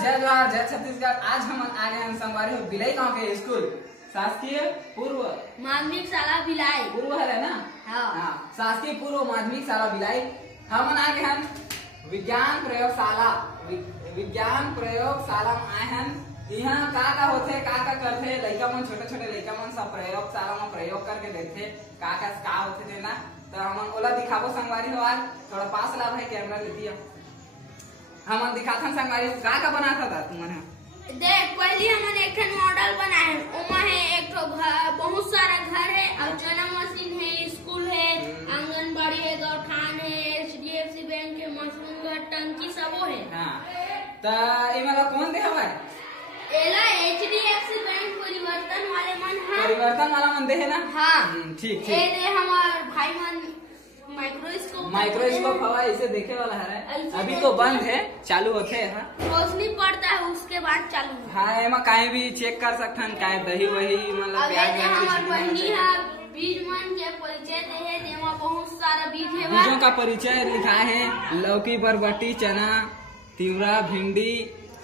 जय जवाहर जय छत्तीसगढ़। आज हम आ गए हैं संगवारी हो बिलाई गांव के स्कूल शासकीय पूर्व माध्यमिक शाला बिलाई पूर्व है ना। हाँ शासकीय पूर्व माध्यमिक शाला बिलाई। हम आ गए हैं विज्ञान प्रयोगशाला में आए हैं। यहाँ का होते का करते लड़का मन छोटे लड़का मन सब प्रयोगशाला में प्रयोग करके देते का होते देना। तो हम ओला दिखाबो संगवारी हो। आज थोड़ा पास ला भाई कैमरा ले दिया। हम दिखाथन संगवारी का बनाता था तुमने। देख पहले हमने एक मॉडल बनाए ओमा है एक तो घर बहुत सारा घर है और जन्म मशीन है स्कूल है आंगनबाड़ी है गौठान है HDFC बैंक है मशरूम घर टंकी सब है। हां त इमला कौन दे हवा एला HDFC बैंक परिवर्तन वाले मन है परिवर्तन वाला मन दे है ना। हां ठीक ए दे हमार भाई मन माइक्रोस्कोप हवा इसे देखे वाला है। अभी तो बंद है चालू होते है रोशनी पड़ता है उसके बाद चालू। हाँ एमा काहे भी चेक कर सकथन काहे दही वही मतलब प्याज हमार बहनी है बीज मन के परिचय दे है जेमा बहुत सारा बीज है। बीजों का परिचय लिखा है लौकी बरबटी चना तिवरा भिंडी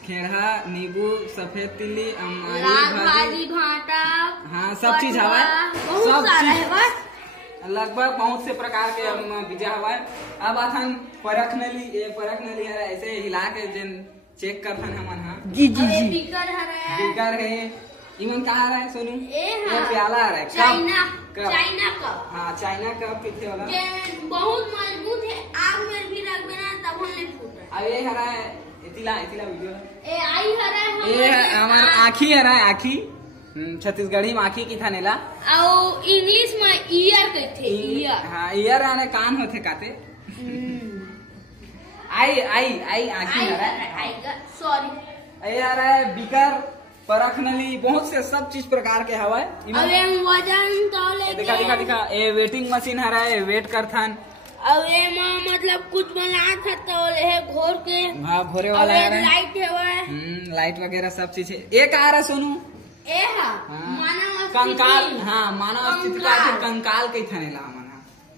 खेड़ा नींबू सफेद तिल्ली भाजी भाटा। हाँ सब चीज हवा सब चीज लगभग बहुत से प्रकार के बीजा हवा। अब अथन परख नली है ऐसे हिला के जन चेक करथन हमन। हां जी बीकर है इमन कहा रहा है सोनू ये प्याला आ रहा है चाइना कप। हाँ चाइना कप किथे वाला बहुत मजबूत है आग में भी रख देना तब हम नहीं फूट। अब ये हरा है इतिला वीडियो ए आई हरा है ये हमार आँखी हरा है आँखी छत्तीसगढ़ी में आँखी की था नेला और इंग्लिश में ईयर कहते ईयर। हाँ ईयर आने कान होते काते आई आँखी हरा है सॉरी ये हरा है बीकर परख नली बहुत से सब चीज प्रकार के हवा। अबे वजन तौले दिखा ए वेटिंग मशीन हरा है वेट करथन। अब ये मतलब कुछ बना था तो है घोर के। हाँ घोरे वाला है लाइट है लाइट वगैरह सब चीज है। एक आ रहा सोनू मानव कंकाल। हाँ मानव अस्तित्व का कंकाल के थानेला हमन।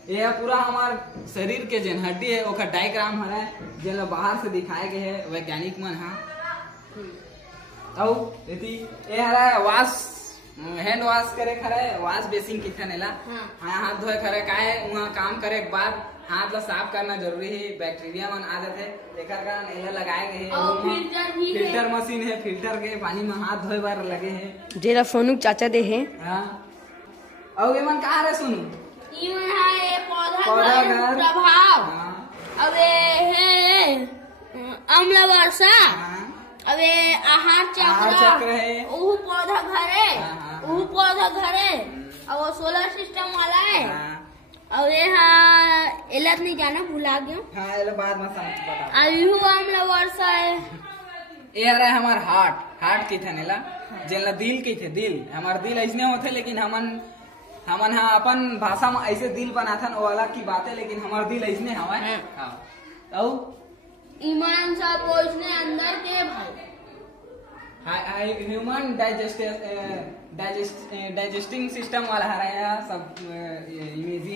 ये पूरा हमार शरीर के जन हड्डी है ओका डायग्राम हरा है जेला बाहर से दिखाए गए है वैज्ञानिक मन। हाँ औ एती ए हरा है वाश हैंड वॉश करे खरे वॉश बेसिन की थानेला। हाँ हाथ धोए खरे काहे वहां काम करे के बाद हाथ ला साफ करना जरूरी है बैक्टीरिया मन आ जाते एकर कारण एला लगाए गए है। फिल्टर मशीन है फिल्टर के पानी में हाथ धोए बार लगे है जेला सोनू चाचा दे है। हां और ये मन कहा रे सोनू इवन है पौधा घर प्रभाव। अब है अम्ल वर्षा अबे आहार चक्र है वो पौधा घर है वो पौधा घर है और वो सोलर सिस्टम वाला है। और ये हाँ एलत नहीं जाना भुला गया। हाँ एला बाद में बता। अभी हुआ अम्ल वर्षा है। ये रहा हमार हार्ट की थे नेला जेला दिल की थे दिल हमार दिल ऐसने होते लेकिन हमन हाँ अपन भाषा में ऐसे दिल बनाथन वो अलग की बात है लेकिन हमार दिल ऐसने हवा। हाँ तो ईमान सब उसने अंदर के भाई ह्यूमन डाइजेस्टिंग सिस्टम वाला है सब इमेज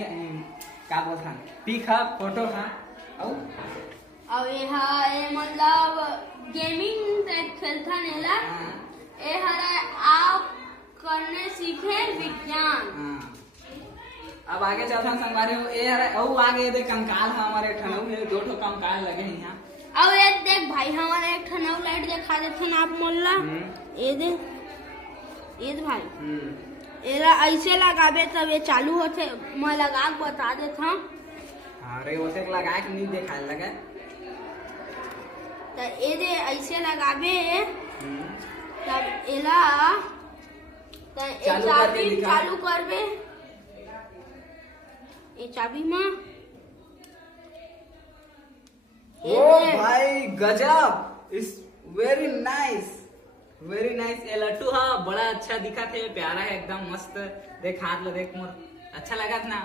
का बोलता पिक है फोटो है। अब ये मतलब गेमिंग खेलता नेला ए हरा आप करने सीखे विज्ञान। अब आगे चलता संगवारी हो ए हरा औ आगे दे कंकाल है हमारे ठनऊ में दो ठो कंकाल लगे हैं यहाँ। अब ये देख भाई हमारे एक ठनऊ लाइट दिखा देते ना आप मोल्ला ये दे भाई एला ऐसे लगाबे तब ये चालू होते मैं लगा के बता देता। अरे ओसे लगा के नहीं दिखाए लगे तो ये दे ऐसे लगाबे तब एला चालू करबे ये चाबी में। ओ भाई गजब इस वेरी नाइस ये लट्टू हाँ बड़ा अच्छा दिखा थे प्यारा है एकदम मस्त। देख हाथ लो देख मोर अच्छा लगा था ना।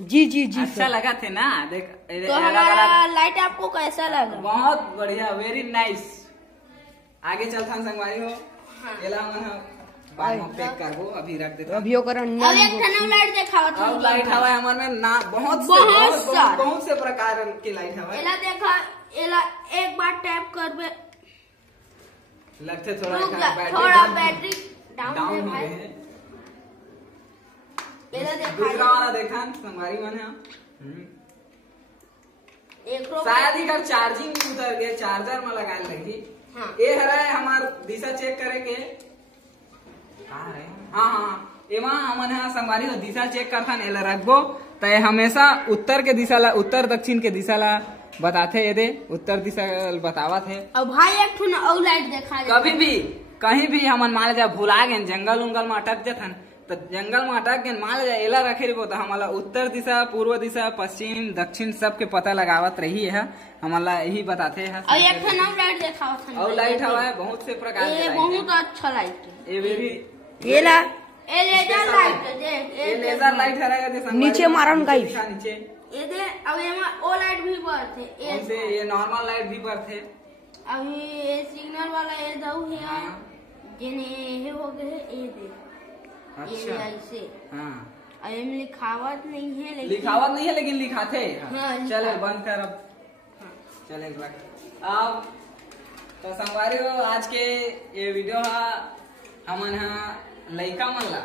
जी अच्छा लगा थे ना देख तो हमारा लाइट आपको कैसा लगा। बहुत बढ़िया वेरी नाइस। आगे चलता संगवारी हो एला मन पैक करबो अभी रख देते अभी ओकर अब एक ठनऊ लाइट दिखावत अब लाइट हवा हमर में ना बहुत से प्रकार के लाइट हवा। एला देखा एला एक बार टैप करबे लगते थोड़ा थोड़ा बैटरी डाउन है भाई। दूसरा वाला देखा संगवारी मन है शायद इधर चार्जिंग भी उतर गए, चार्जर में लगाए लगी। हाँ। ये हरा हमार दिशा चेक करेंगे। हाँ एमा हमन है संगवारी हो दिशा चेक करथन एला रखबो तो हमेशा उत्तर के दिशा ला, उत्तर दक्षिण के दिशा ला बताते ये दे, उत्तर दिशा बतावत है। अब भाई एक ठो और लाइट देखा कभी भी कहीं भी हमन मान जा भुला गए जंगल उंगल में अटक जथन तो जंगल में अटक गए मान जा एला रखे रहो तो हमारा उत्तर दिशा, पूर्व दिशा, पश्चिम, दक्षिण सबके पता लगावत रही है, हमारा यही बताते हैं। और एक ठो और लाइट देखावत है। और लाइट हवा है बहुत से प्रकार के, बहुत अच्छा लाइट है ये वेरी ये ला ये लेजर लाइट देख, ये लेजर लाइट है नीचे मारन गाइस नीचे ये दे। अब एमा ओ लाइट भी बरथे, ये नॉर्मल लाइट भी बरथे। अभी ये सिग्नल वाला ये दऊ है जेने ये हो गए ये दे। अच्छा ऐसे हाँ एम लिखावत नहीं है लेकिन लिखावत नहीं है लेकिन लिखाते। हाँ, चले बंद कर अब। चले अब तो संगवारी हो आज के ये वीडियो हमन लइका मन ला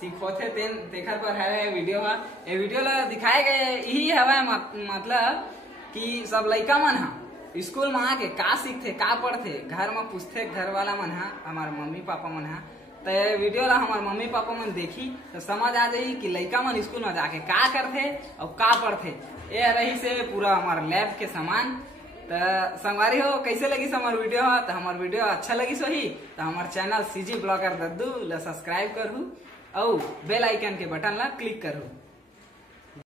सिखोथे तेखर पर है वीडियो ये वीडियो ला दिखाए गए यही हवा मतलब कि सब लइका मन स्कूल में आके का सीखते का पढ़ते घर में पूछते घर वाला मन हमारे मम्मी पापा मन तो ये वीडियो ला हमारे मम्मी पापा मन देखी तो समझ आ जाई कि लइका मन स्कूल में जाके का करते और का पढ़ते। ये रही से पूरा हमारे लैब के सामान। तो संगवारी हो कैसे लगी हमार वीडियो तो हमार वीडियो अच्छा लगी सोही तो हमार चैनल सीजी ब्लॉगर दद्दू ला सब्सक्राइब करू और बेल आइकन के बटन ला क्लिक करू।